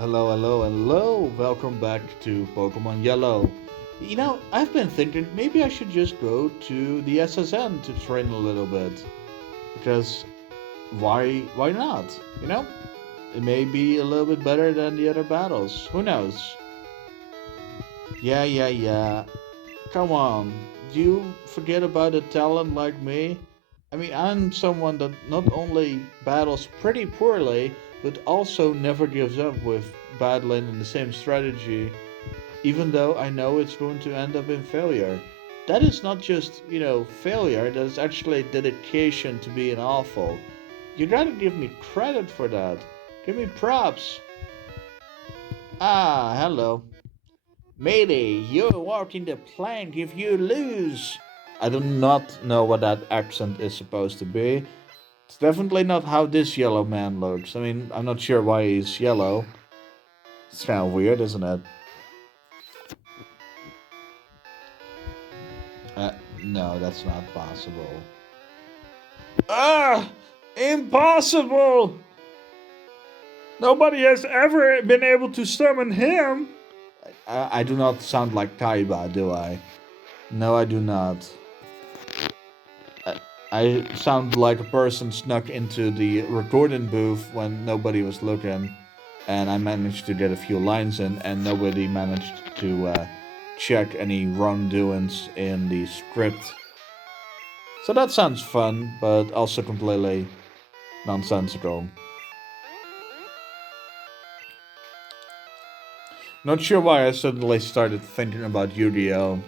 Hello, hello, hello. Welcome back to Pokemon Yellow. I've been thinking maybe I should just go to the SSN to train a little bit. Because why not? You know? It may be a little bit better than the other battles. Who knows? Yeah. Come on. Do you forget about a talent like me? I mean, I'm someone that not only battles pretty poorly, but also never gives up with battling in the same strategy even though I know it's going to end up in failure. That is not just, failure, that is actually dedication to being awful. You gotta give me credit for that. Give me props. Ah, hello. Matey, you're walking the plank if you lose. I do not know what that accent is supposed to be. It's definitely not how this yellow man looks. I mean, I'm not sure why he's yellow. It's kind of weird, isn't it? Uh, no, that's not possible. Ah! Impossible! Nobody has ever been able to summon him! I do not sound like Kaiba, do I? No, I do not. I, I sound like a person snuck into the recording booth when nobody was looking, and I managed to get a few lines in, and nobody managed to check any wrongdoings in the script. So that sounds fun, but also completely nonsensical. Not sure why I suddenly started thinking about Yu-Gi-Oh!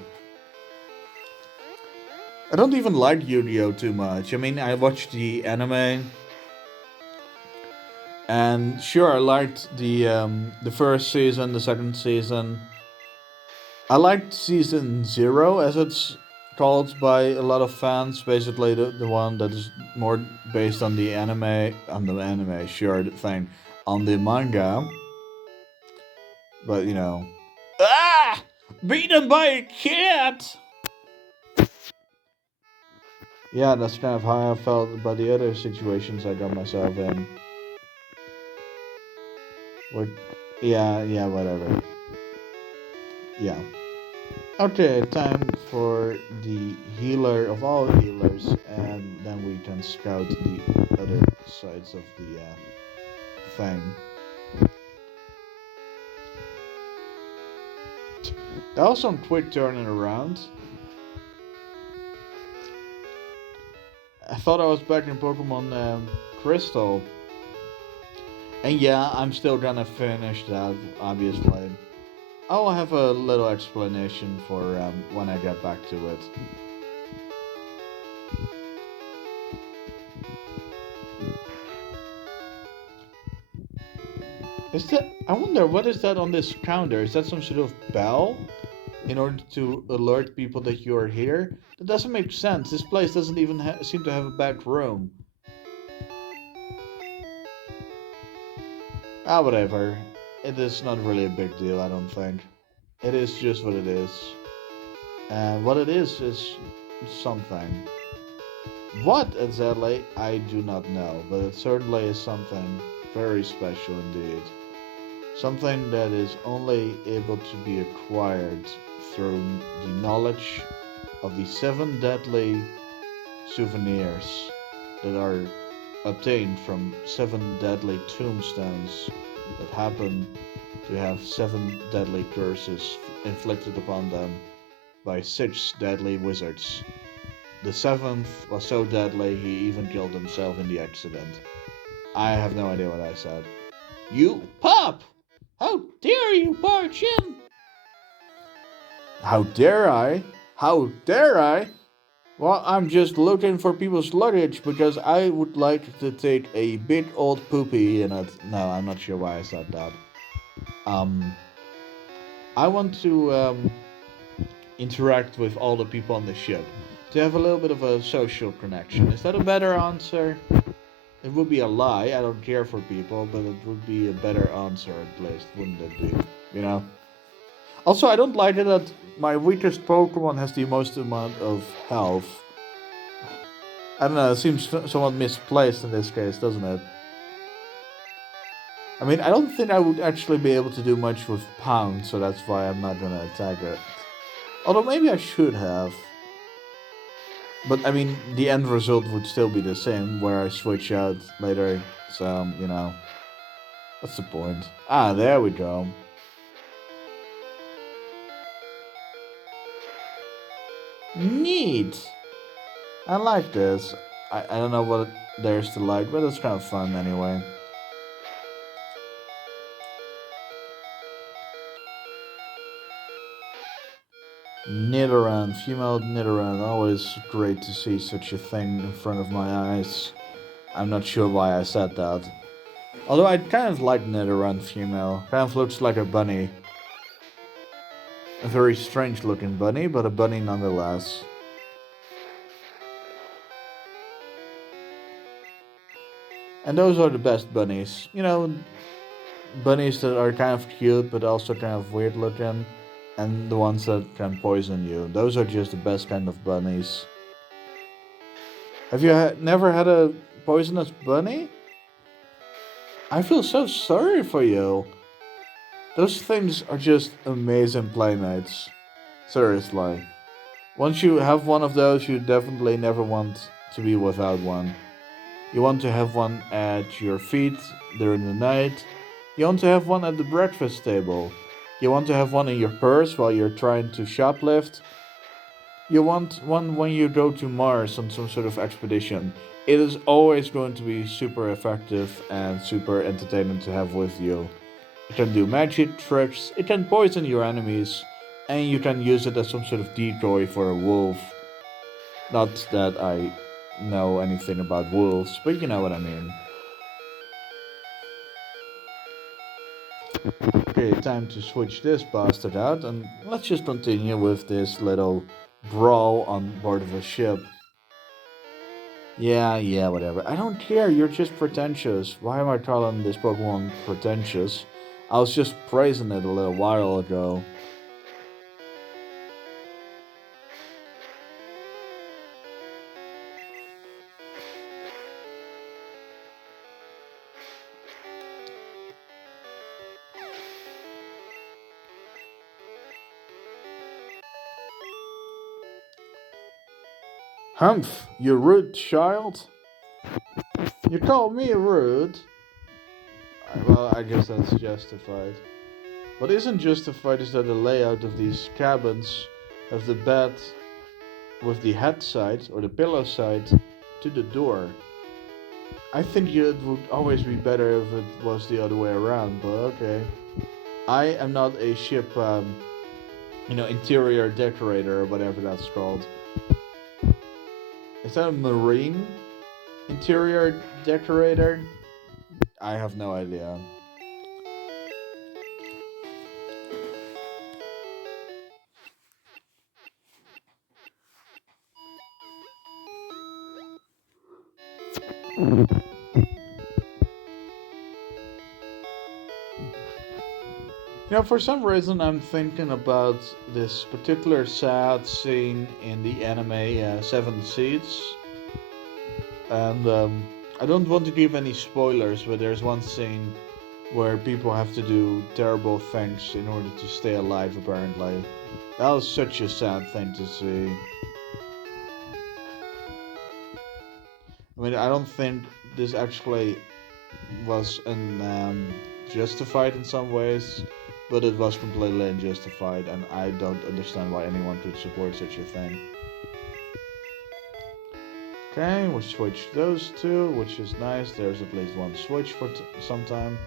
I don't even like Yu-Gi-Oh! Too much. I mean, I watched the anime, and sure, I liked the first season, the second season. I liked season zero, as it's called by a lot of fans. Basically, the one that is more based on the anime, sure, the thing, on the manga. But ah, beaten by a cat. Yeah, that's kind of how I felt about the other situations I got myself in. What? Yeah, whatever. Yeah. Okay, time for the healer of all healers, and then we can scout the other sides of the thing. That was some quick turning around. I thought I was back in Pokemon Crystal, and yeah, I'm still gonna finish that, obviously. I'll have a little explanation for when I get back to it. Is that? I wonder what is that on this counter? Is that some sort of bell in order to alert people that you're here? That doesn't make sense. This place doesn't even seem to have a back room. Ah, whatever. It is not really a big deal, I don't think. It is just what it is. And what it is something. What exactly, I do not know, but it certainly is something very special indeed. Something that is only able to be acquired through the knowledge of the seven deadly souvenirs that are obtained from seven deadly tombstones that happen to have seven deadly curses inflicted upon them by six deadly wizards. The seventh was so deadly he even killed himself in the accident. I have no idea what I said. You pup! How dare you barge in? How dare I? How dare I? Well, I'm just looking for people's luggage because I would like to take a big old poopy in it. No, I'm not sure why I said that. Um, I want to interact with all the people on the ship to have a little bit of a social connection. Is that a better answer? It would be a lie. I don't care for people, but it would be a better answer at least, wouldn't it be? You know. Also, I don't like it that my weakest Pokemon has the most amount of health. I don't know. It seems somewhat misplaced in this case, doesn't it? I mean, I don't think I would actually be able to do much with Pound, so that's why I'm not gonna attack it. Although maybe I should have. But I mean, the end result would still be the same, where I switch out later. So, what's the point? Ah, there we go. Neat! I like this. I don't know what there's to like, but it's kind of fun anyway. Nidoran, female Nidoran, always great to see such a thing in front of my eyes. I'm not sure why I said that. Although I kind of like Nidoran female. Kind of looks like a bunny. A very strange looking bunny, but a bunny nonetheless. And those are the best bunnies. Bunnies that are kind of cute but also kind of weird looking. And the ones that can poison you. Those are just the best kind of bunnies. Have you never had a poisonous bunny? I feel so sorry for you. Those things are just amazing playmates. Seriously. Once you have one of those, you definitely never want to be without one. You want to have one at your feet during the night. You want to have one at the breakfast table. You want to have one in your purse while you're trying to shoplift. You want one when you go to Mars on some sort of expedition. It is always going to be super effective and super entertaining to have with you. It can do magic tricks, it can poison your enemies, and you can use it as some sort of decoy for a wolf. Not that I know anything about wolves, but you know what I mean. Okay, time to switch this bastard out, and let's just continue with this little brawl on board of a ship. Yeah, whatever. I don't care, you're just pretentious. Why am I calling this Pokemon pretentious? I was just praising it a little while ago. Humph, you rude child. You call me rude? Well, I guess that's justified. What isn't justified is that the layout of these cabins have the bed with the head side or the pillow side to the door. I think it would always be better if it was the other way around, but okay. I am not a ship, interior decorator or whatever that's called. Is that a marine interior decorator? I have no idea. For some reason, I'm thinking about this particular sad scene in the anime Seven Seeds. And I don't want to give any spoilers, but there's one scene where people have to do terrible things in order to stay alive, apparently. That was such a sad thing to see. I mean, I don't think this actually was justified in some ways, but it was completely unjustified, and I don't understand why anyone could support such a thing. Okay, we switched those two, which is nice. There's at least one switch for some time.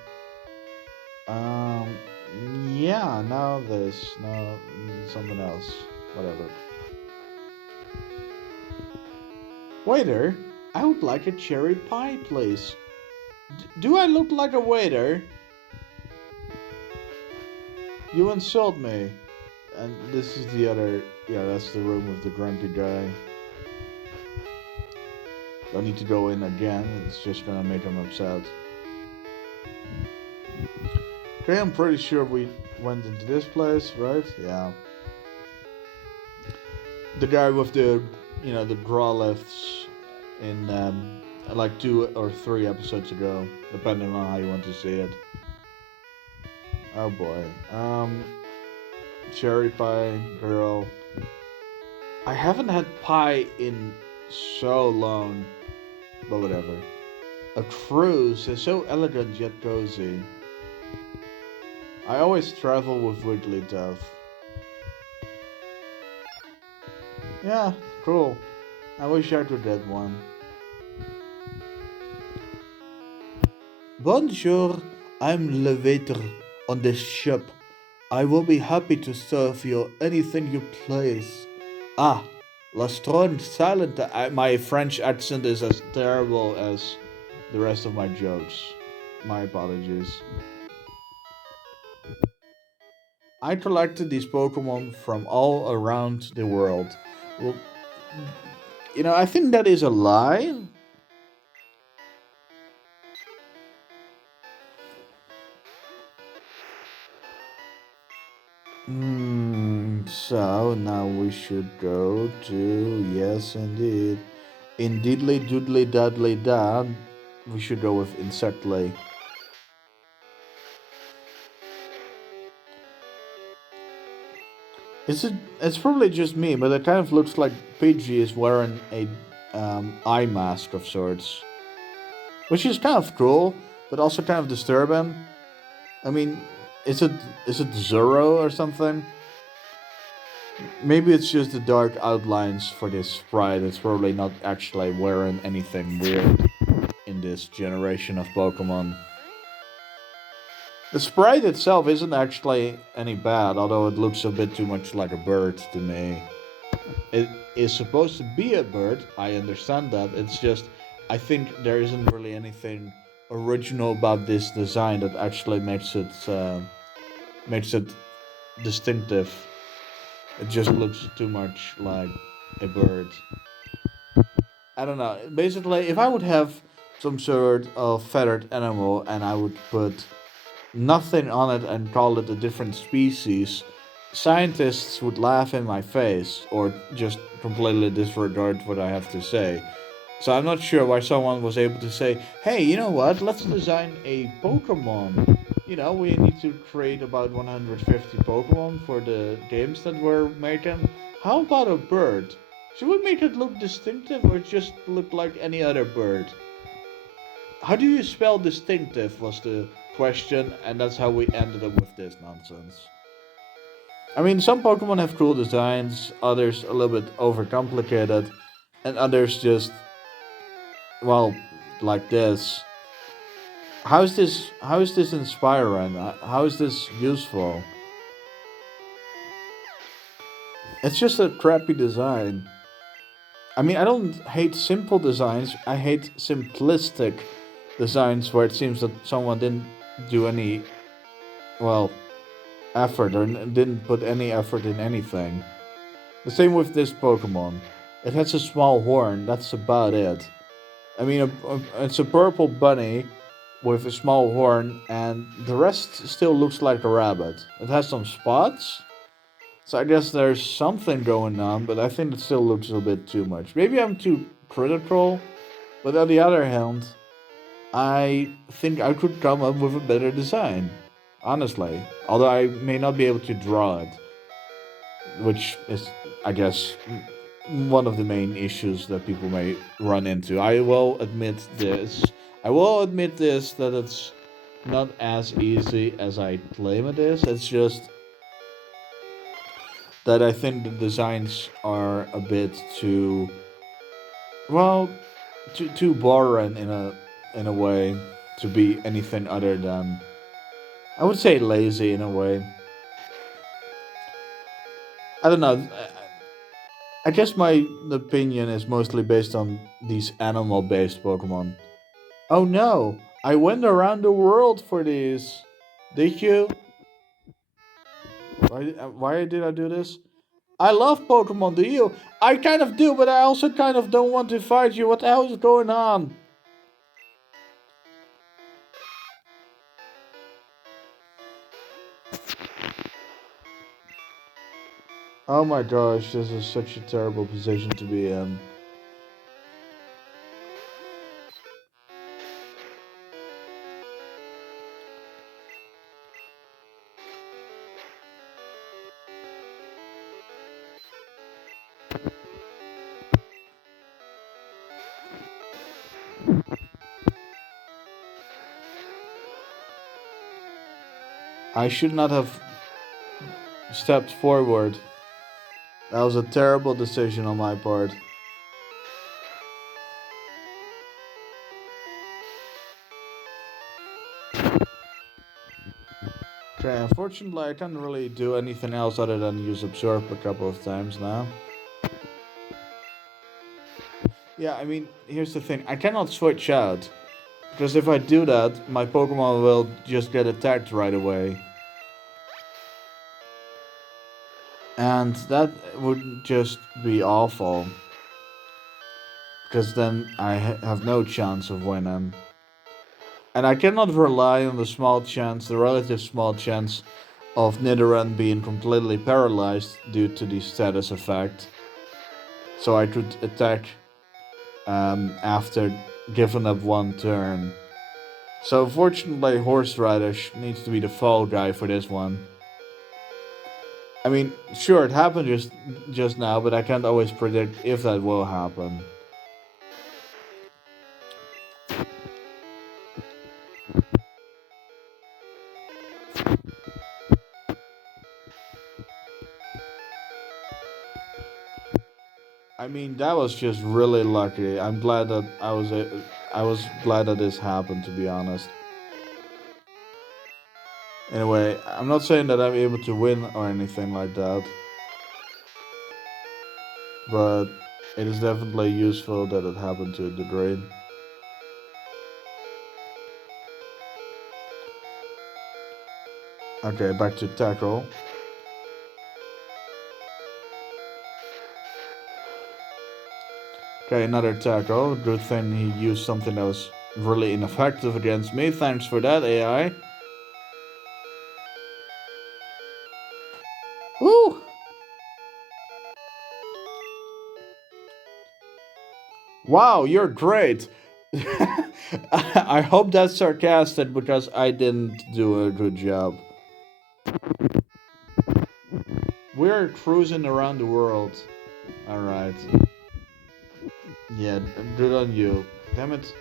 Yeah, now this, now something else, whatever. Waiter, I would like a cherry pie, please. Do I look like a waiter? You insult me. And this is the other, yeah, that's the room with the grumpy guy. Don't need to go in again, it's just gonna make him upset. Okay, I'm pretty sure we went into this place, right? Yeah. The guy with the draw lifts in like 2 or 3 episodes ago, depending on how you want to see it. Oh boy. Cherry pie girl. I haven't had pie in so long, but whatever. A cruise is so elegant yet cozy. I always travel with Wigglytuff. Yeah, cool. I wish I could get one. Bonjour, I'm the waiter on this ship. I will be happy to serve you anything you please. Ah, Lastron silent. My French accent is as terrible as the rest of my jokes. My apologies. I collected these Pokemon from all around the world. Well, I think that is a lie. So now we should go to, yes, indeed. Indeedly, doodly, dudley, da. We should go with Insectly. Is it? It's probably just me, but it kind of looks like Pidgey is wearing a eye mask of sorts, which is kind of cool, but also kind of disturbing. I mean, is it is it Zoro or something? Maybe it's just the dark outlines for this sprite. It's probably not actually wearing anything weird in this generation of Pokemon. The sprite itself isn't actually any bad, although it looks a bit too much like a bird to me. It is supposed to be a bird, I understand that. It's just, I think there isn't really anything original about this design that actually makes it distinctive. It just looks too much like a bird. I don't know. Basically, if I would have some sort of feathered animal and I would put nothing on it and call it a different species, scientists would laugh in my face or just completely disregard what I have to say. So I'm not sure why someone was able to say, hey, you know what, let's design a Pokemon. We need to create about 150 Pokemon for the games that we're making. How about a bird? Should we make it look distinctive or just look like any other bird? How do you spell distinctive was the question, and that's how we ended up with this nonsense. I mean, some Pokemon have cool designs, others a little bit overcomplicated, and others just, well, like this. How is this inspiring? How is this useful? It's just a crappy design. I mean, I don't hate simple designs. I hate simplistic designs where it seems that someone didn't do any, well, effort or didn't put any effort in anything. The same with this Pokemon. It has a small horn. That's about it. I mean, it's a purple bunny with a small horn, and the rest still looks like a rabbit. It has some spots, so I guess there's something going on, but I think it still looks a bit too much. Maybe I'm too critical, but on the other hand, I think I could come up with a better design. Honestly, although I may not be able to draw it, which is, I guess, one of the main issues that people may run into. I will admit this. I will admit this that it's not as easy as I claim it is. It's just that I think the designs are a bit too, well, too boring in a way to be anything other than, I would say, lazy in a way. I don't know. I guess my opinion is mostly based on these animal based Pokemon. Oh no, I went around the world for these. Did you? Why did I do this? I love Pokemon, do you? I kind of do, but I also kind of don't want to fight you. What the hell is going on? Oh my gosh, this is such a terrible position to be in. I should not have stepped forward. That was a terrible decision on my part. Okay, unfortunately I can't really do anything else other than use Absorb a couple of times now. Yeah, I mean, here's the thing. I cannot switch out. Because if I do that, my Pokemon will just get attacked right away. And that would just be awful. Because then I have no chance of winning. And I cannot rely on the small chance, the relative small chance, of Nidoran being completely paralyzed due to the status effect. So I could attack after giving up one turn. So fortunately, Horse Rider needs to be the fall guy for this one. I mean, sure, it happened just now, but I can't always predict if that will happen. I mean, that was just really lucky. I'm glad that I was glad that this happened, to be honest. Anyway, I'm not saying that I'm able to win or anything like that, but it is definitely useful that it happened to a degree. Okay, back to tackle. Okay, another tackle. Good thing he used something that was really ineffective against me. Thanks for that, AI. Woo! Wow, you're great. I hope that's sarcastic because I didn't do a good job. We're cruising around the world. Alright. Yeah, good on you. Damn it.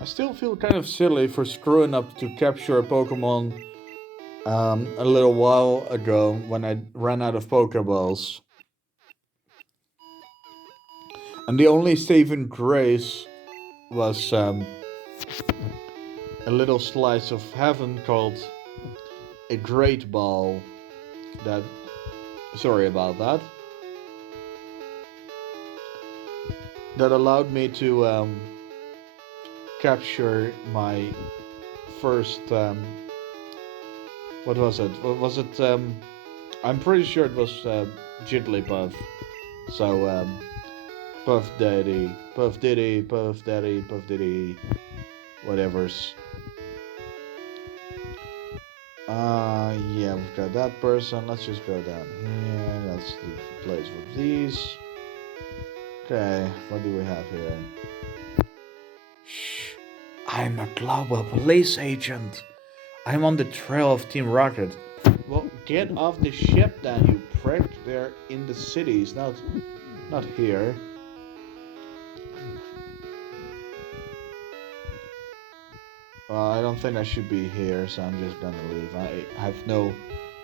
I still feel kind of silly for screwing up to capture a Pokemon a little while ago when I ran out of Pokeballs. And the only saving grace was a little slice of heaven called a Great Ball. That. Sorry about that. That allowed me to capture my first. What was it? What was it? I'm pretty sure it was Jigglypuff. So, Puff Daddy, Puff Diddy, Puff Daddy, Puff Diddy, whatever's. Yeah, we've got that person. Let's just go down here. That's the place for these. Okay, what do we have here? Shh! I'm a global police agent. I'm on the trail of Team Rocket. Well, get off the ship then, you prick. They're in the cities, not here. Well, I don't think I should be here, so I'm just gonna leave. I have no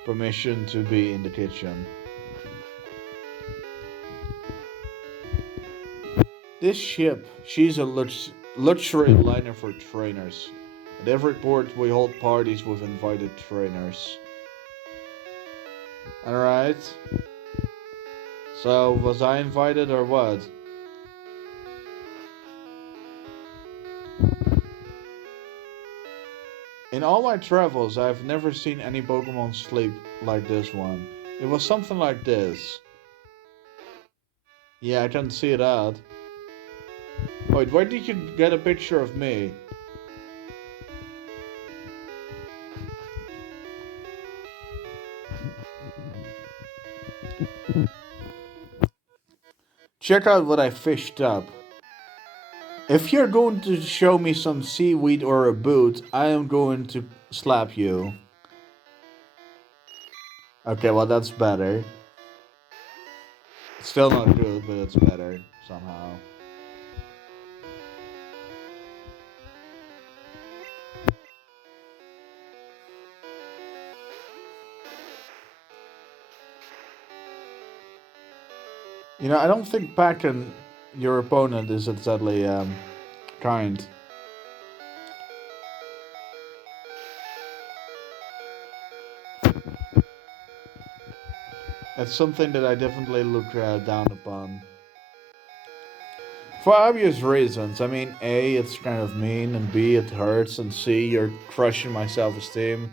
permission to be in the kitchen. This ship, she's a luxury liner for trainers. At every port, we hold parties with invited trainers. Alright. So, was I invited or what? In all my travels, I've never seen any Pokemon sleep like this one. It was something like this. Yeah, I can see that. Wait, where did you get a picture of me? Check out what I fished up. If you're going to show me some seaweed or a boot, I am going to slap you. Okay, well, that's better. Still not good, but it's better somehow. You know, I don't think packing your opponent is exactly kind. It's something that I definitely look down upon. For obvious reasons. I mean, A, it's kind of mean, and B, it hurts, and C, you're crushing my self esteem.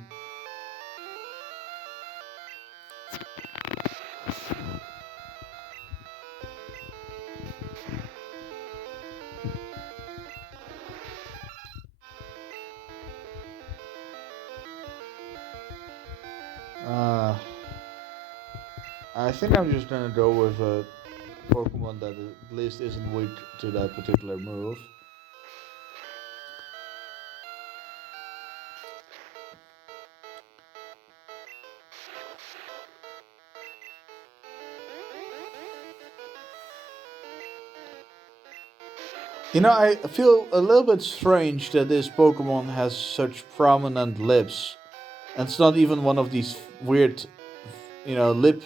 Uh, I think I'm just gonna go with a Pokemon that at least isn't weak to that particular move. You know, I feel a little bit strange that this Pokemon has such prominent lips. And it's not even one of these weird, lip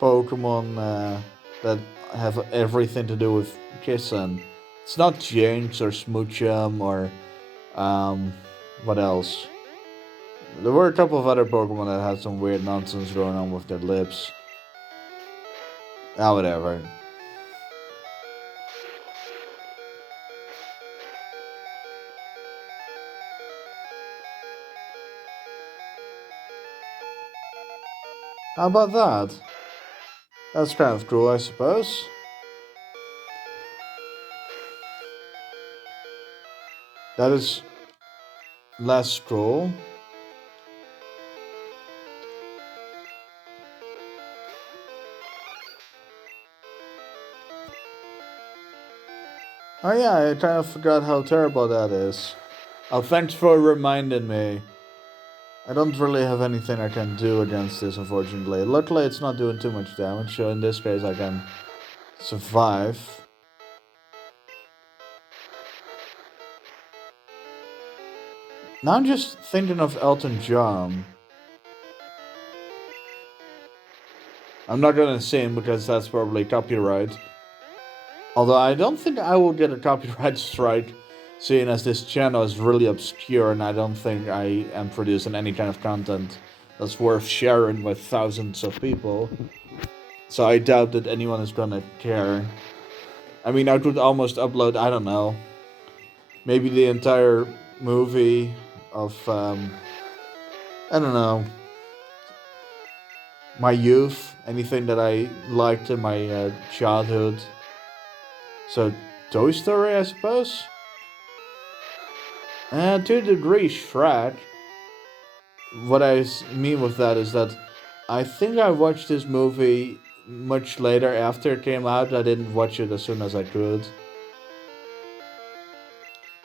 Pokemon that have everything to do with kissing. It's not James or Smoochum or um, what else? There were a couple of other Pokemon that had some weird nonsense going on with their lips. Ah, whatever. How about that? That's kind of cool, I suppose. That is less cool. Oh yeah, I kind of forgot how terrible that is. Oh, thanks for reminding me. I don't really have anything I can do against this, unfortunately. Luckily, it's not doing too much damage, so in this case, I can survive. Now I'm just thinking of Elton John. I'm not gonna sing because that's probably copyright. Although I don't think I will get a copyright strike, seeing as this channel is really obscure and I don't think I am producing any kind of content that's worth sharing with thousands of people. So I doubt that anyone is gonna care. I mean, I could almost upload, I don't know, maybe the entire movie of, I don't know, my youth, anything that I liked in my childhood. So, Toy Story, I suppose? And to a degree, Shrek. What I mean with that is that I think I watched this movie much later after it came out. I didn't watch it as soon as I could.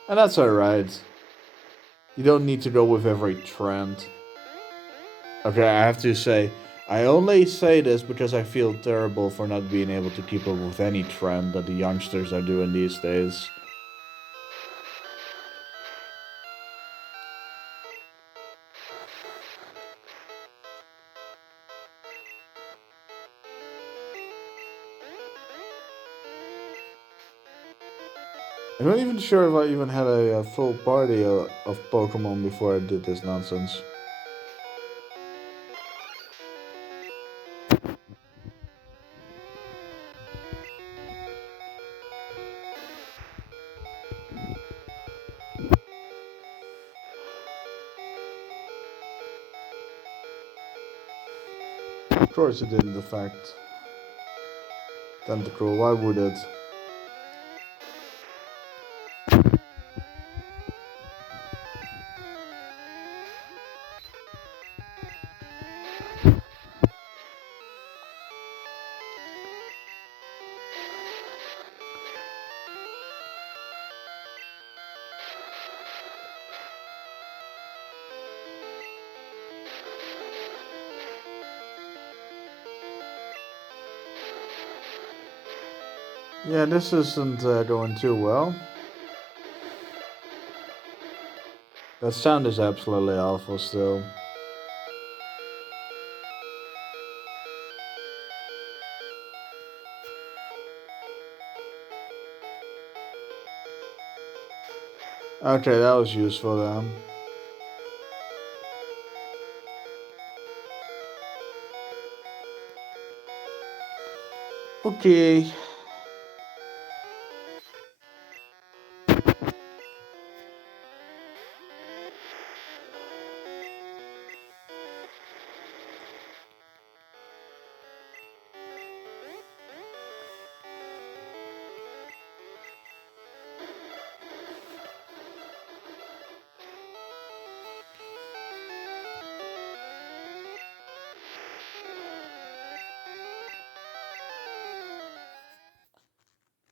And that's alright. You don't need to go with every trend. Okay, I have to say, I only say this because I feel terrible for not being able to keep up with any trend that the youngsters are doing these days. I'm not even sure if I even had a full party of Pokemon before I did this nonsense. Of course it didn't affect Tentacle, why would it? Yeah, this isn't going too well. That sound is absolutely awful still. Okay, that was useful then. Okay.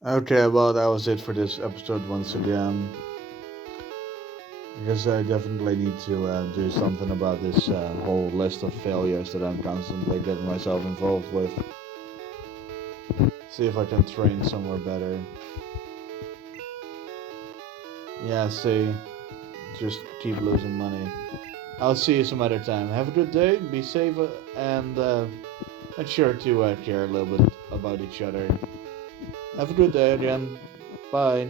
Okay, well, that was it for this episode once again. Because I definitely need to do something about this whole list of failures that I'm constantly getting myself involved with. See if I can train somewhere better. Yeah, see, just keep losing money. I'll see you some other time. Have a good day, be safe, and make sure to care a little bit about each other. Have a good day again. Bye.